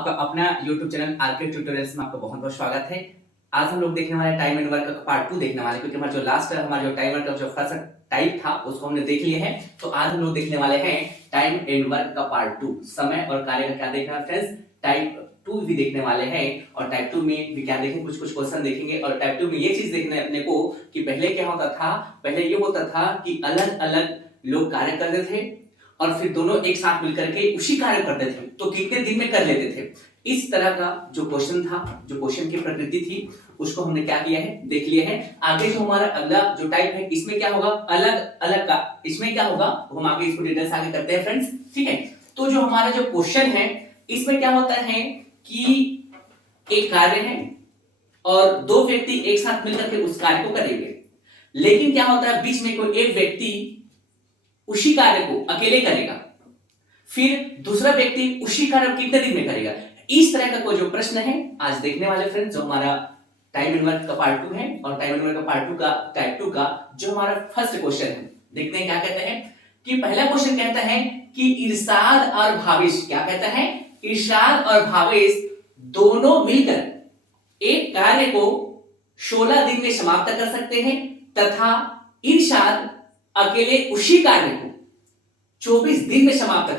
आपका अपना YouTube channel R K tutorials में आपका बहुत-बहुत स्वागत है। आज हम लोग देखने वाले टाइम एंड वर्क का पार्ट 2 देखने वाले हैं, क्योंकि हमारा जो लास्ट हमारा जो टाइम वर्क का जो फर्स्ट टाइप था उसको हमने देख लिया है। तो आज हम लोग देखने वाले हैं टाइम एंड वर्क का पार्ट 2, समय और कार्य का क्या देखना है फ्रेंड्स। टाइप 2 भी देखने वाले हैं और टाइप 2 में भी क्या देखेंगे, कुछ क्वेश्चन देखेंगे। और टाइप 2 में ये चीज देखना है अपने को कि पहले क्या होता था। पहले ये होता था कि अलग-अलग लोग कार्य करते थे और फिर दोनों एक साथ मिलकर के उसी कार्य करते थे, तो कितने दिन में कर लेते थे। इस तरह का जो क्वेश्चन था, जो क्वेश्चन की प्रकृति थी, उसको हमने क्या किया है, देख लिया है। आगे जो हमारा अगला जो टाइप है, इसमें क्या होगा, अलग अलग का, इसमें क्या होगा हम आगे इसको डिटेल्स आगे करते हैं फ्रेंड्स, ठीक है। तो जो हमारा जो क्वेश्चन है, इसमें क्या होता है कि एक कार्य है और दो व्यक्ति एक साथ मिलकर के उस कार्य को करेंगे, लेकिन क्या होता है बीच में कोई एक व्यक्ति उसी कार्य को अकेले करेगा, फिर दूसरा व्यक्ति उसी कार्य को कितने दिन में करेगा। इस तरह का कोई जो प्रश्न है आज देखने वाले फ्रेंड्स, जो हमारा टाइम एंड वर्क का पार्ट 2 है और टाइम एंड वर्क का पार्ट 2 का टाइप 2 का जो हमारा फर्स्ट क्वेश्चन है, देखते हैं क्या कहते हैं। कि पहला क्वेश्चन कहता है कि इरशाद और भावेश, क्या कहता है, इरशाद और भावेश दोनों मिलकर एक कार्य को 16 दिन में समाप्त कर सकते हैं तथा इरशाद अकेले उसी कार्य को 24 दिन में समाप्त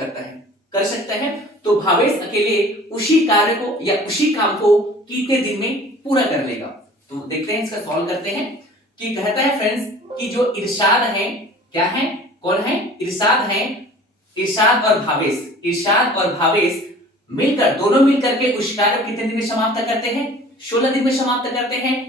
कर सकता है। तो भावेश अकेले उसी कार्य को या उसी काम को कितने दिन में पूरा कर लेगा। तो देखते हैं, इसका सॉल्व करते हैं। कि कहता है फ्रेंड्स कि जो इरशाद है, क्या है, कौन है, इरशाद है, इरशाद और भावेश, इरशाद और भावेश मिलकर, दोनों मिलकर के उस कार्य को कितने दिन में समाप्त करते हैं, 16 दिन में समाप्त करते हैं।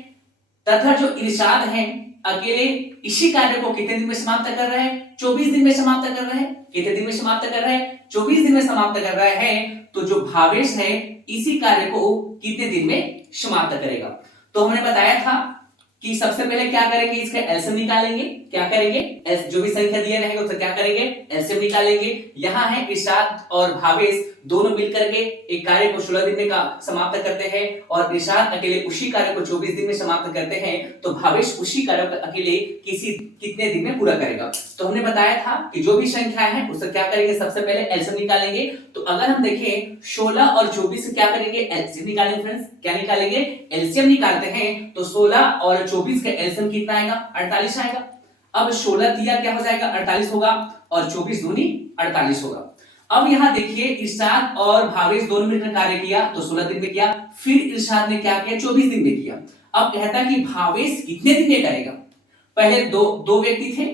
तथा जो इरशाद है अकेले इसी कार्य को कितने दिन में समाप्त कर रहा है, 24 दिन में समाप्त कर रहा है। कितने दिन में समाप्त कर रहा है, 24 दिन में समाप्त कर रहा है। तो जो भावेश है इसी कार्य को कितने दिन में समाप्त करेगा। तो हमने बताया था कि सबसे पहले क्या करेंगे, इसका एलसीएम निकालेंगे। क्या करेंगे, जो भी संख्या दिया रहेगा उसका क्या करेंगे, एलसीएम निकालेंगे। यहाँ है इरशाद और भावेश दोनों मिलकर के एक कार्य को 16 दिन में समाप्त करते हैं और इरशाद अकेले उसी कार्य को 24 दिन में समाप्त करते हैं। तो भावेश उसी कार्य को अकेले कितने दिन में पूरा करेगा। तो हमने बताया था कि जो भी संख्या है उसका क्या करेंगे, सबसे पहले एलसीएम निकालेंगे। तो अगर हम देखें 16 और 24 से क्या करेंगे, एलसीएम निकालेंगे फ्रेंड्स। क्या निकालेंगे, एलसीएम निकालते हैं। तो 16 और 24 का एलसीएम कितना आएगा, 48 आएगा। अब 16 दिया क्या हो जाएगा, 48 होगा और 24 दूनी 48 होगा। अब यहां देखिए इरशाद और भावेश दोनों मिलकर कार्य किया तो 16 दिन में किया, फिर इरशाद ने क्या किया, 24 दिन में किया। अब कहता कि भावेश कितने दिन में करेगा। पहले दो व्यक्ति थे,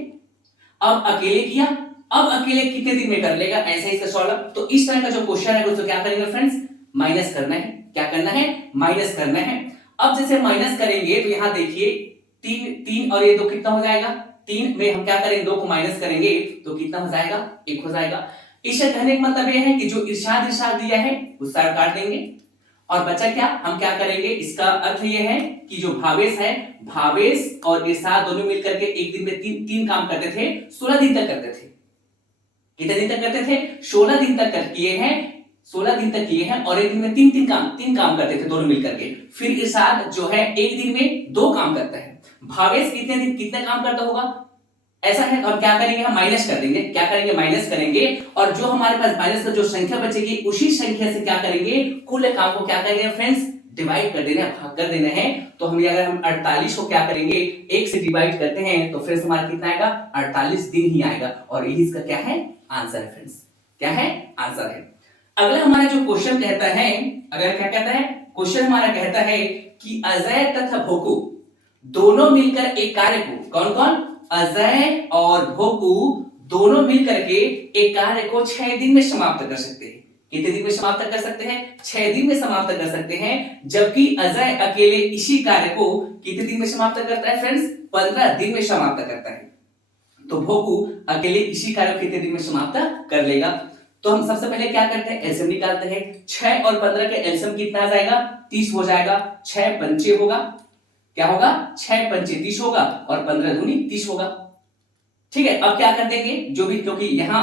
अब अकेले किया, अब अकेले कितने दिन में कर लेगा, ऐसा इसका सॉल्व। तो इस तरह का जो क्वेश्चन है उसको क्या करेंगे फ्रेंड्स, माइनस करना है। क्या करना है, माइनस करना है। अब जैसे माइनस करेंगे तो यहां देखिए 3 और ये 2 कितना हो जाएगा, 3 में हम क्या करेंगे, 2 को माइनस करेंगे तो कितना हो जाएगा, 1 हो जाएगा। इसे कहने का मतलब यह है कि जो इरशाद दिया है उसका काट देंगे और बचा क्या, हम क्या करेंगे, इसका अर्थ यह है कि जो भावेश है, भावेश और इरशाद दोनों मिलकर के एक दिन में तीन काम करते थे, 16 दिन तक करते थे। कितने दिन तक करते थे, 16 दिन तक किए हैं, 16 दिन तक किए हैं और एक दिन में तीन काम करते थे दोनों मिलकर के। फिर इरशाद जो है एक दिन में 2 काम करता है। भावेश कितने काम करता होगा, ऐसा है। तो हम क्या करेंगे, हम माइनस कर देंगे। क्या करेंगे, माइनस करेंगे और जो हमारे पास माइनस का जो संख्या बचेगी उसी संख्या से क्या करेंगे, कुल काम को क्या करेंगे फ्रेंड्स, डिवाइड कर देना है, भाग कर देना है। तो अगर हम 48 को क्या करेंगे, 1 से डिवाइड करते हैं तो फ्रेंड्स हमारा कितना आएगा, 48 दिन ही आएगा। और यही इसका क्या है, आंसर है फ्रेंड्स। क्या है, आंसर है। अगला हमारा जो क्वेश्चन कहता है, अगर क्या कहता है, क्वेश्चन हमारा कहता है कि अजय तथा भोकू दोनों मिलकर एक कार्य को, कौन कौन, अजय और भोकू दोनों मिलकर के एक कार्य को 6 दिन में समाप्त कर सकते हैं। कितने दिन में समाप्त कर सकते हैं, 6 दिन में समाप्त कर सकते हैं। जबकि अजय अकेले इसी कार्य को कितने दिन में समाप्त करता है फ्रेंड्स, 15 दिन में समाप्त करता है। तो भोकू अकेले इसी कार्य को कितने दिन में समाप्त कर लेगा। तो हम सबसे पहले क्या करते हैं, एलसीएम निकालते हैं। 6 और 15 के एलसीएम कितना आ जाएगा, 30 हो जाएगा। 6 पंचे होगा, क्या होगा, 6 पंचे 30 होगा और 15 दूनी 30 होगा। ठीक है, अब क्या कर देंगे, जो भी, क्योंकि यहाँ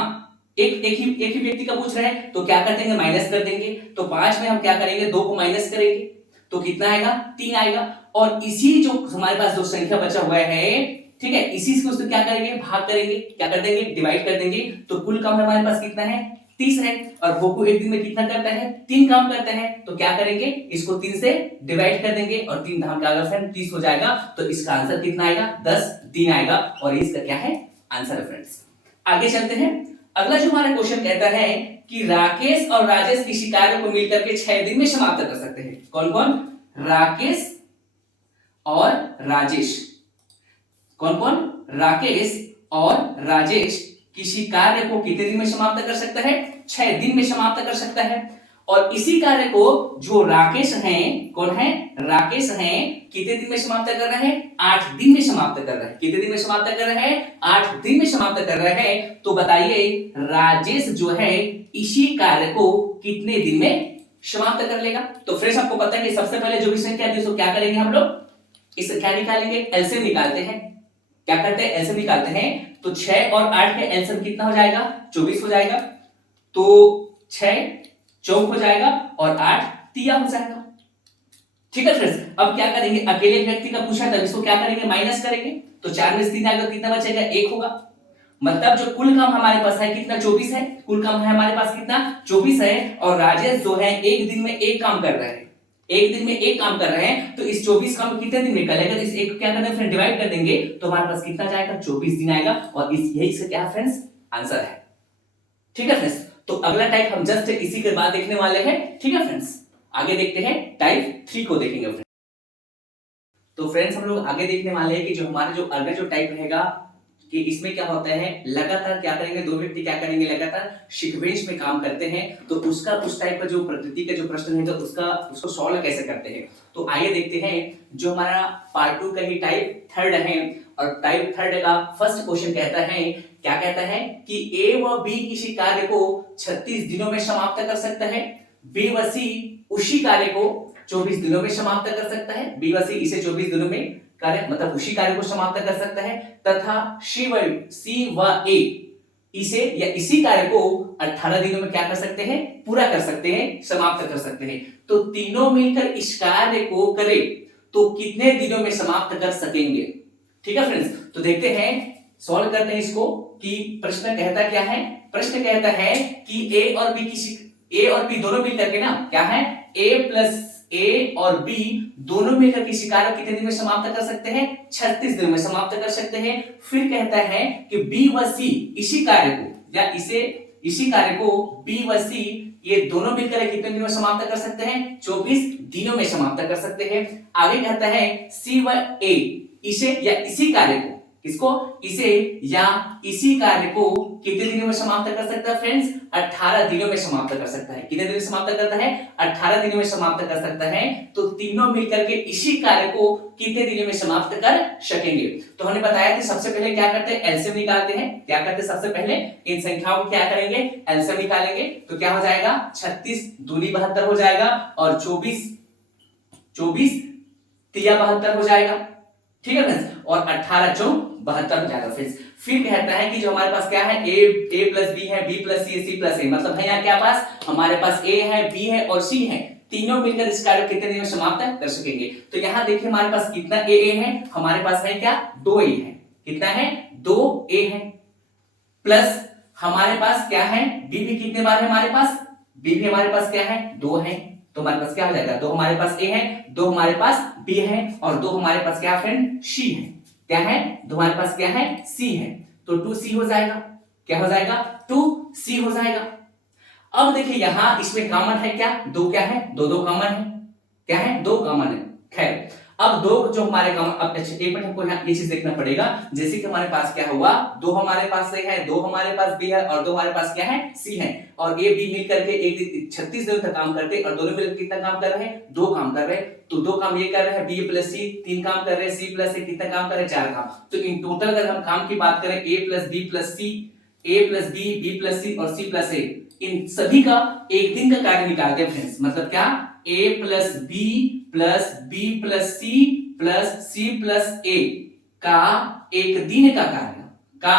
एक ही व्यक्ति का पूछ रहे हैं तो क्या कर देंगे, माइनस कर देंगे। तो 5 में हम क्या करेंगे, 2 को माइनस करेंगे तो कितना आएगा, 3 आएगा। और इसी जो हमारे पास जो संख्या बचा हुआ है, ठीक है, इसी से उसको क्या करेंगे, भाग करेंगे। क्या कर देंगे, डिवाइड कर देंगे। तो कुल काम हमारे पास कितना है, 30 है और भोकू एक दिन में कितना करता है, 3 काम करता है। तो क्या करेंगे, इसको 3 से डिवाइड कर देंगे और 3 धाम का अगर फ्रेंड 30 हो जाएगा तो इसका आंसर कितना आएगा, 10 दिन आएगा और इसका क्या है आंसर है फ्रेंड्स। आगे चलते हैं। अगला जो हमारा क्वेश्चन कहता है कि राकेश और राजेश किसी कार्य को मिलकर के 6 दिन में समाप्त कर सकते हैं। कौन कौन, राकेश और राजेश, कौन कौन, राकेश और राजेश किसी कार्य को कितने दिन में समाप्त कर सकता है, 6 दिन में समाप्त कर सकता है। और इसी कार्य को जो राकेश हैं, कौन है, राकेश हैं, कितने दिन में समाप्त कर रहे हैं, 8 दिन में समाप्त कर रहे हैं। कितने दिन में समाप्त कर रहे हैं, 8 दिन में समाप्त कर रहे हैं। तो बताइए राजेश जो है इसी कार्य को कितने दिन में समाप्त कर लेगा। तो फ्रेंड्स आपको पता है कि सबसे पहले जो भी संख्या है उसको क्या करेंगे हम लोग, इसे क्या निकालेंगे, एलसीएम निकालते हैं। क्या करते हैं, एलसीएम निकालते हैं। तो 6 और 8 का एलसीएम कितना हो जाएगा, 24 हो जाएगा। तो 6 चौक हो जाएगा और 8 तिया हो जाएगा। ठीक है फ्रेंड्स, अब क्या करेंगे, अकेले व्यक्ति का पूछा था, इसको क्या करेंगे, माइनस करेंगे। तो 4 में से 3 आएगा, कितना बचेगा, 1 होगा। मतलब जो कुल काम हमारे पास है कितना, 24 है। कुल काम है हमारे पास कितना, 24 है। और राजेश जो है एक दिन में एक काम कर रहे हैं, एक दिन में एक काम कर रहे हैं। तो इस 24 काम कितने दिन में करेगा, तो इस एक क्या करना है फ्रेंड, डिवाइड कर देंगे तो हमारे पास कितना जाएगा, 24 दिन आएगा। और इस यही से क्या फ्रेंड्स आंसर है। ठीक है फ्रेंड्स, तो अगला टाइप हम जस्ट इसी के बाद देखने वाले हैं। ठीक है फ्रेंड्स, आगे देखते हैं टाइप 3 को देखेंगे फ्रेंड्स। तो फ्रेंड्स हम लोग आगे देखने वाले हैं कि जो हमारा जो अगला जो टाइप रहेगा कि इसमें क्या होता है, लगातार क्या करेंगे, दो व्यक्ति क्या करेंगे, लगातार सीक्वेंस में काम करते हैं। तो उसका उस टाइप का जो प्रकृति का जो प्रश्न है तो उसको सॉल्व कैसे करते हैं। तो आइए देखते हैं। जो हमारा पार्ट 2 का ही टाइप 3 है और टाइप 3 का फर्स्ट क्वेश्चन कहता है, क्या कहता है कि ए व बी किसी कार्य को 36 दिनों में समाप्त कर सकता है, बी व सी उसी कार्य को 24 दिनों में समाप्त कर सकता है। बी व सी इसे 24 दिनों में कार्य मतलब उसी कार्य को समाप्त कर सकता है। तथा सी व ए इसे या इसी कार्य को 18 दिनों में क्या कर सकते हैं, पूरा कर सकते हैं, समाप्त कर सकते हैं। तो तीनों मिलकर इस कार्य को करें तो कितने दिनों में समाप्त कर सकेंगे। ठीक है फ्रेंड्स, तो देखते हैं, सॉल्व करते हैं इसको कि प्रश्न कहता क्या है। प्रश्न कहता है कि ए और बी दोनों मिलकर के ना क्या है, ए और बी दोनों मिलकर किसी कार्य को कितने दिन में समाप्त कर सकते हैं, 36 दिन में समाप्त कर सकते हैं। फिर कहता है कि बी व सी इसी कार्य को या इसी कार्य को बी व सी ये दोनों मिलकर कितने दिनों में समाप्त कर सकते हैं, 24 दिनों में समाप्त कर सकते हैं। आगे कहता है सी व ए इसे या इसी कार्य को, किसको, इसे या इसी कार्य को कितने दिनों में समाप्त कर सकता है फ्रेंड्स, 18 दिनों में समाप्त कर सकता है। कितने दिन में समाप्त करता है, 18 दिनों में समाप्त कर सकता है। तो तीनों मिलकर के इसी कार्य को कितने दिनों में समाप्त कर सकेंगे। तो हमने बताया कि सबसे पहले क्या करते हैं, एलसीएम निकालते हैं। क्या करते हैं, सबसे पहले इन संख्याओं को क्या करेंगे, एलसीएम निकालेंगे। तो क्या हो जाएगा, 36 दूनी 72 हो जाएगा और 24 तिया 72 हो जाएगा। ठीक है फ्रेंड्स, और 18 चौक 72 हो जाएगा फ्रेंड्स। फिर कहता है कि जो हमारे पास क्या है, a प्लस बी है, b plus C, c plus ए, मतलब है यहाँ क्या पास, हमारे पास a है, b है और c है। तीनों मिलकर इस कार्य को कितने दिन में समाप्त कर सकेंगे। तो यहाँ देखिए हमारे पास कितना a है, हमारे पास है क्या, 2a है। कितना है, 2a है। प्लस हमारे पास क्या है, b भी कितने बार है हमारे पास, b भी हमारे पास क्या है, 2 है। तो हमारे पास क्या हो जाएगा, 2 हमारे पास a है, 2 हमारे पास b है और 2 हमारे पास क्या फ्रेंड, c है। क्या है, 2 हमारे पास क्या है, c है। तो 2c हो जाएगा। क्या हो जाएगा, 2c हो जाएगा। अब देखिए यहां इसमें कॉमन है क्या, 2 क्या है, 2 कॉमन है। क्या है, 2 कॉमन है। खैर अब 2 जो हमारे कॉमन, अब अच्छा एक मिनट हमको यहाँ ये चीज देखना पड़ेगा। जैसे कि हमारे पास क्या हुआ, 2 हमारे पास से है, 2 हमारे पास b है और 2 हमारे पास क्या है, c है। और a b मिलकर के एक 36 दिन तक काम करते और दोनों मिलकर कितना काम कर रहे हैं, 2 काम कर रहे हैं। तो 2 काम ये कर रहे हैं, b प्लस c 3 काम कर रहे हैं, c प्लस a कितना काम कर रहे हैं, 4 काम। तो इन टोटल अगर हम काम की बात करें, a plus b plus c, a plus b, b plus c और c प्लस a, इन सभी का एक दिन का कार्य निकालते हैं फ्रेंड्स। मतलब क्या, a plus b plus b plus c plus c plus a का एक दिन का कार्य का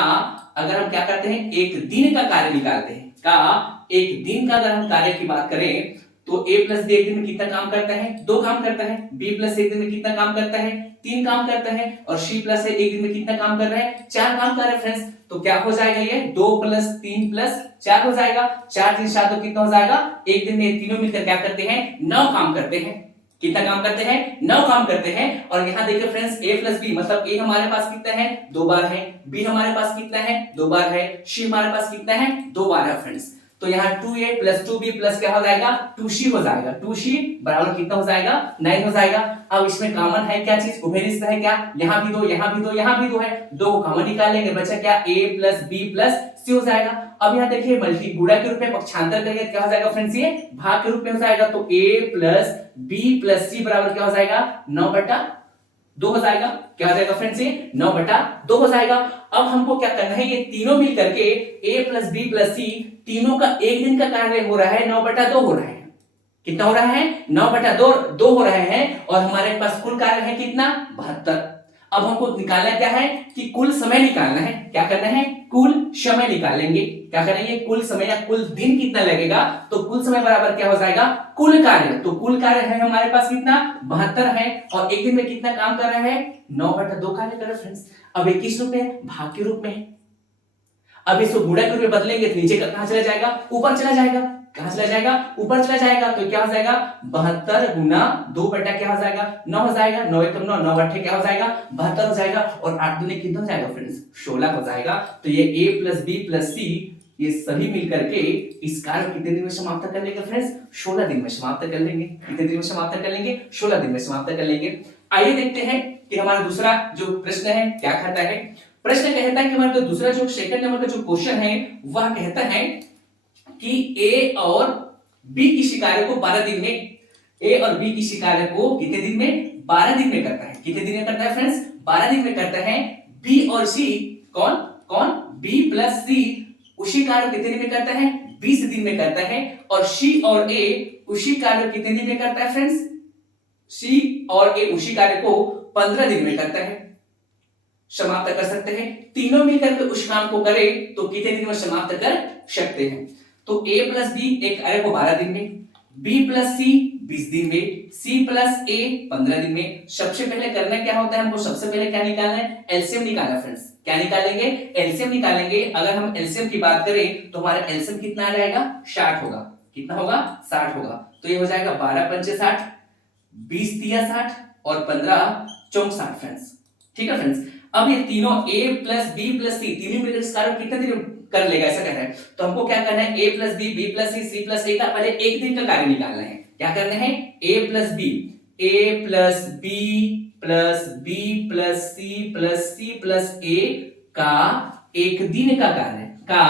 अगर हम क्या करते हैं, एक दिन का कार्य निकालते हैं, का एक दिन का अगर हम कार्य की बात करें तो a प्लस बी एक दिन में कितना काम करता है? 2 काम करता है। b प्लस एक दिन में कितना काम करता है? 3 काम करता है। और c प्लस एक दिन में कितना काम कर रहा है? 4 काम कर रहा है फ्रेंड्स। तो क्या हो जाएगा ये 2 प्लस 3 प्लस 4 हो जाएगा। 4 3 7 तो कितना हो जाएगा? एक दिन में ये तीनों मिलकर क्या करते हैं? 9 काम करते हैं। कितना काम करते हैं? 9 काम करते हैं। और यहाँ देखिए फ्रेंड्स a प्लस बी मतलब a हमारे पास कितना है? 2 बार है। b हमारे पास कितना है? 2 बार है। c हमारे पास कितना है? 2 बार है फ्रेंड्स। तो यहाँ 2a प्लस 2b प्लस क्या हो जाएगा? 2c हो जाएगा। 2c बराबर कितना हो जाएगा? 9 हो जाएगा। अब इसमें कॉमन है क्या चीज? उभय रिश्ता है क्या? यहाँ भी 2, यहाँ भी 2, यहाँ भी 2 है। 2 को कॉमन निकालेंगे, बचा क्या? a plus b plus c हो जाएगा। अब यहाँ देखिए मल्टी गुणा के रूप में पक्षांतर करेंगे, क्या हो जाएगा फ्रेंड्स? ये भाग के रूप में हो जाएगा। तो a plus b plus c बराबर क्या हो जाएगा? 9/2 हो जाएगा। क्या हो जाएगा फ्रेंड्स? ये 9/2 हो जाएगा। अब हमको क्या करना है? ये तीनों मिल करके a प्लस बी प्लस सी तीनों का एक दिन का कार्य हो रहा है, 9/2 हो रहा है। कितना हो रहा है? 9/2 हो रहे हैं। और हमारे पास कुल कार्य है कितना? 72। अब हमको निकालना क्या है? कि कुल समय निकालना है। क्या करना है? कुल समय निकालेंगे। क्या करेंगे? कुल समय या कुल दिन कितना लगेगा? तो कुल समय बराबर क्या हो जाएगा? कुल कार्य। तो कुल कार्य है हमारे पास कितना? 72 है। और एक दिन में कितना काम कर रहा है? 9/2 कार्य कर रहा है फ्रेंड्स। अब 21 रुपए भाग के रूप में है। अब इसको गुणा के रूप में बदलेंगे तो नीचे का कहां चला जाएगा? ऊपर चला जाएगा। कहां चला जाएगा? ऊपर चला जाएगा। तो क्या हो जाएगा? 72 गुना 2 बटा क्या हो जाएगा? 9 हो जाएगा। 9 एकम 9, 9 अट्ठे क्या हो जाएगा? 72 हो जाएगा। और 8 दूनी कितना हो जाएगा फ्रेंड्स? 16 हो जाएगा। तो ये a plus b plus c ये सभी मिलकर के इस कार्य कितने दिन में समाप्त कर लेंगे फ्रेंड्स? 16 दिन में समाप्त कर लेंगे। कितने दिन में समाप्त कर लेंगे? 16 दिन में समाप्त कर लेंगे। आइए देखते हैं कि हमारा दूसरा जो प्रश्न है क्या कहता है। प्रश्न कहता है कि हमारा जो दूसरा जो सेकंड नंबर का जो क्वेश्चन है वह कहता है कि a और b की शिकार्य को 12 दिन में, a और b की शिकार्य को कितने दिन में? 12 दिन में करता है। कितने दिन में करता है फ्रेंड्स? 12 दिन में करता है। b और c कौन कौन? b प्लस c उसी कार्य कितने दिन में करता है? 20 दिन में करता है। और c और a उसी कार्य कितने दिन में करता है फ्रेंड्स? c और a उसी कार्य को 15 दिन में करता है। समाप्त कर सकते हैं। तीनों मिलकर के उस काम को करें तो कितने दिन में समाप्त कर सकते हैं? तो a प्लस बी एक कार्य को 12 दिन में, b प्लस सी 20 दिन में, c प्लस a 15 दिन में। सबसे पहले करना क्या होता है? हमको सबसे पहले क्या निकालना है? एलसीएम निकालना है फ्रेंड्स। क्या निकालेंगे? एलसीएम निकालेंगे। अगर हम एलसीएम की बात करें तो हमारा एलसीएम कितना आ जाएगा? 60 होगा। कितना होगा? 60 होगा। तो ये हो जाएगा 12 पंचे 60, 20 तिया 60 और 15 चौक 60 फ्रेंड्स। ठीक है फ्रेंड्स। अब ये तीनों a प्लस बी प्लस सी तीनों मिलकर इस कार्य कितने दिन कर लेगा ऐसा कह रहा है। तो हमको क्या करना है? a plus B, b plus C, c plus a का पहले एक दिन का कार्य निकालना है। क्या करना है? a plus B, a plus B plus b plus c plus c plus a का एक दिन का कार्य, का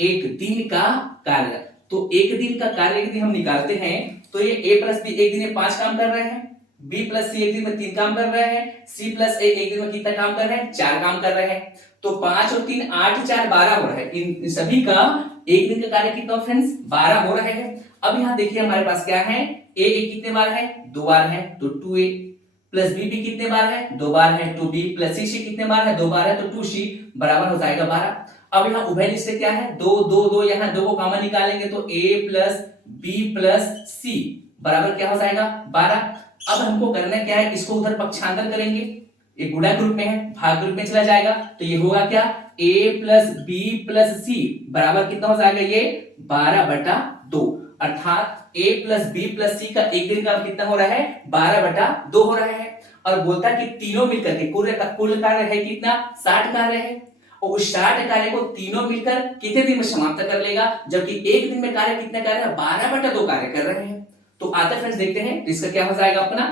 एक दिन का कार्य। तो एक दिन का कार्य यदि हम निकालते हैं तो ये a प्लस बी एक दिन में 5 काम कर रहे हैं, b प्लस सी एक दिन में 3 काम कर रहे हैं, c प्लस a एक दिन में कितना काम कर रहे हैं? 4 काम कर रहे हैं। तो 5 और 3 8 4 12 हो रहा है। इन सभी का एक दिन का कार्य कितना फ्रेंड्स? 12 हो रहे हैं। अब यहाँ देखिए हमारे पास क्या है? a एक कितने बार है? 2 बार है तो 2a प्लस b भी कितने बार है? 2 बार है तो b प्लस c कितने बार है? 2 बार है तो 2c बराबर हो जाएगा 12। अब यहाँ उभय निश्चय क्या है? 2 2 2 यहाँ 2 को कॉमन निकालेंगे तो a plus b plus c बराबर क्या हो जाएगा? 12। अब हमको करना क्या है? इसको उधर पक्षांतर करेंगे। ये गुणा के रूप में है, भाग के रूप में चला जाएगा। तो ये होगा क्या? a प्लस बी प्लस सी बराबर कितना हो जाएगा? ये 12/2 अर्थात a प्लस बी प्लस सी का एक दिन का कितना हो रहा है? 12/2 हो रहा है। और बोलता है कि तीनों मिलकर के कुल कार्य है कितना? 60 कार्य है। और उस 60 कार्य को तीनों मिलकर कितने दिन में समाप्त कर लेगा? जबकि एक दिन में कार्य कितने कार्य है? 12/2 कार्य कर रहे हैं। तो आता फ्रेंड्स देखते हैं इसका क्या हो जाएगा अपना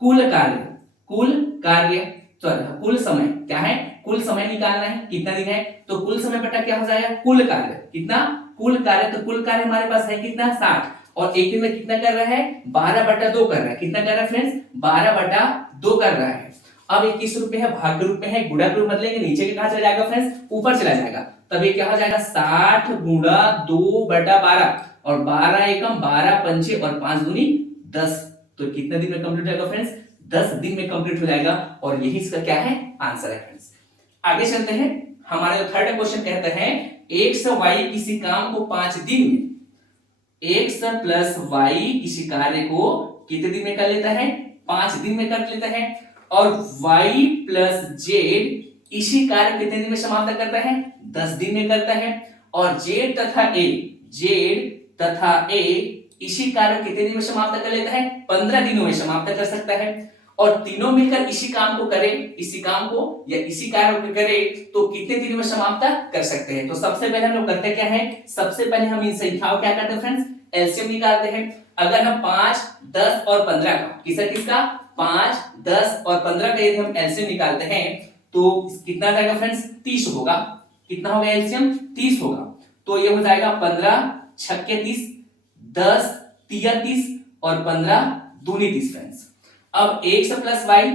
कुल कार्य, कुल कार्य कुल समय क्या है? कुल समय निकालना है। कितना दिन है? तो कुल समय बटा क्या हो जाएगा? कुल कार्य। कितना? कुल कार्य। तो कुल कार्य हमारे पास है कितना? 60 और एक दिन में कितना कर रहा है? 12/2 कर रहा है। कितना कर रहा है फ्रेंड्स? 12/2 कर रहा है। अब 21 रुपए है, भाग के रूप में है, गुणा के रूप में बदलेंगे, नीचे के कहां चला जाएगा फ्रेंड्स? ऊपर चला जाएगा। तब ये क्या हो जाएगा? 60 गुणा 2/12 और 12 एकम 12 पंचे और 5 दूनी 10। तो कितने दिन में कंप्लीट होगा फ्रेंड्स? 10 दिन में कंप्लीट हो जाएगा। और यही इसका क्या है? आंसर है फ्रेंड्स। आगे चलते हैं। हमारा जो थर्ड क्वेश्चन कहता है x y किसी काम को 5 दिन में एक्स प्लस वाई इसी कार्य को कितने दिन में कर लेता है? 5 दिन में कर लेता है। और y प्लस जेड इसी कार्य को कितने दिन में समाप्त करता है? 10 दिन में करता है। और z तथा a इसी कार्य को कितने दिन में समाप्त कर लेता है? 15 दिनों में समाप्त कर सकता है। और तीनों मिलकर इसी काम को करें, इसी काम को या इसी कार्य को करें तो कितने दिनों में समाप्त कर सकते हैं? तो सबसे पहले हम लोग करते क्या है, सबसे पहले हम इन संख्याओं क्या करते हैं फ्रेंड्स? एलसीएम निकालते हैं। अगर हम 5, 10 और 15 का किसका 5, 10 और 15 का यदि हम एलसीएम निकालते हैं तो कितना जाएगा फ्रेंड्स? 30 होगा। कितना होगा एलसीएम? 30 होगा। तो ये हो जाएगा 15 छक्के 30, 10 तिया 30 और 15 दूनी 30 फ्रेंड्स। अब x प्लस वाई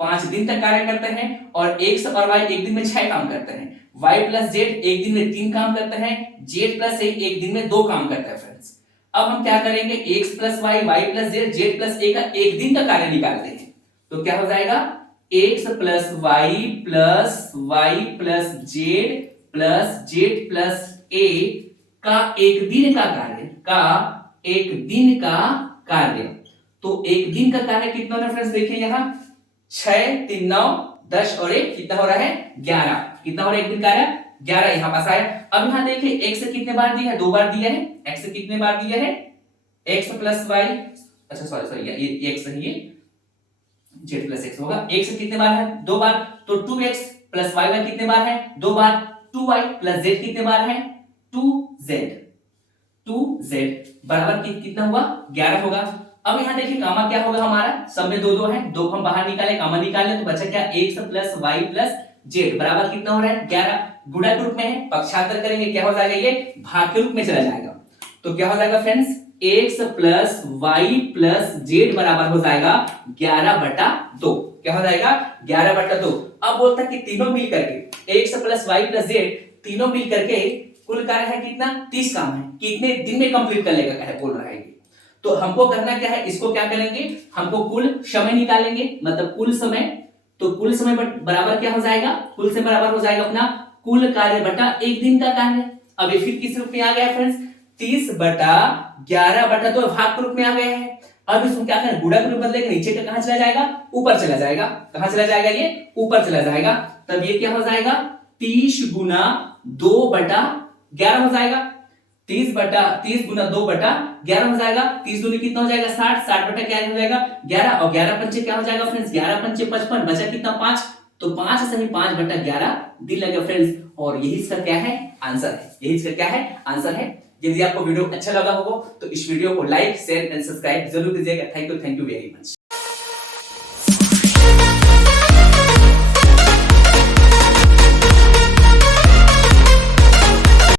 5 दिन तक कार्य करते हैं और x और y एक दिन में 6 काम करते हैं। y प्लस जेड एक दिन में 3 काम करते हैं। z प्लस a एक दिन में 2 काम करता है फ्रेंड्स। अब हम क्या करेंगे, x plus Y, y plus Z, z plus a का एक दिन का कार्य निकालते हैं। तो क्या हो जाएगा? x plus Y plus Z plus Z plus a का एक दिन का कार्य तो एक दिन का कार्य कितना हो रहा है फ्रेंड्स? देखिए यहाँ 6, 3, 9, 10 और 1 कितना हो रहा है? 11। कितना हो रहा है एक दिन कार्य? 11 यहाँ पास आया। अब यहाँ देखिए x कितने बार दिया है? 2 बार दिया है। x कितने बार दिया है? x प्लस वाई, अच्छा सॉरी ये x नहीं, ये z प्लस x होगा। x कितने बार है? 2 बार। तो 2x प्लस y कितने बार है? 2 बार। 2y प्लस z कितने बार है? 2z बराबर कितना हुआ? 11 होगा। अब यहाँ देखिए गामा क्या होगा हमारा? सब में 2 2 है, 2 को हम बाहर निकाले, गामा निकाले तो बचा क्या? x plus Y plus Z बराबर कितना हो रहा है? 11। गुणा के रूप में है, पक्षांतर करेंगे क्या हो जाएगा? ये भाग के रूप में चला जाएगा। तो क्या हो जाएगा friends? x plus Y plus Z बराबर हो जाएगा 11/2। क्या हो जाएगा? 11/2। अब बोलता है कि तीनों मिल करके x plus Y plus Z तीनों मिल करके कुल कार्य है कितना? 30 काम है। कितने दिन में कंप्लीट कर लेगा है बोल रहा है। तो हमको करना क्या है, इसको क्या करेंगे, हमको कुल समय निकालेंगे, मतलब कुल समय। तो कुल समय बराबर क्या हो जाएगा? कुल समय बराबर हो जाएगा अपना कुल कार्य बटा एक दिन का कार्य। अब ये फिर किस रूप में आ गया फ्रेंड्स? 30/11/2 भाग के रूप में आ गया है। अब इसको क्या करें? गुणा के रूप में बदलेंगे, नीचे का कहां चला जाएगा? ऊपर चला जाएगा। कहां चला जाएगा? ये ऊपर चला जाएगा। तब ये क्या हो जाएगा? 30 गुना 2/11 हो जाएगा। 30 गुना 2/11 हो जाएगा। 30 दूनी कितना हो जाएगा? 60। 60 क्या हो जाएगा? 11। और 11 पंचे क्या हो जाएगा फ्रेंड्स? 11 पंचे 55, बचा कितना? 5। तो 5 से 5/11 दिन लगेगा फ्रेंड्स। और यही इसका क्या है? आंसर है। यही इसका क्या है? आंसर है। यदि आपको वीडियो अच्छा लगा होगा तो इस वीडियो को लाइक, शेयर एंड सब्सक्राइब जरूर कीजिएगा। Thank you very much.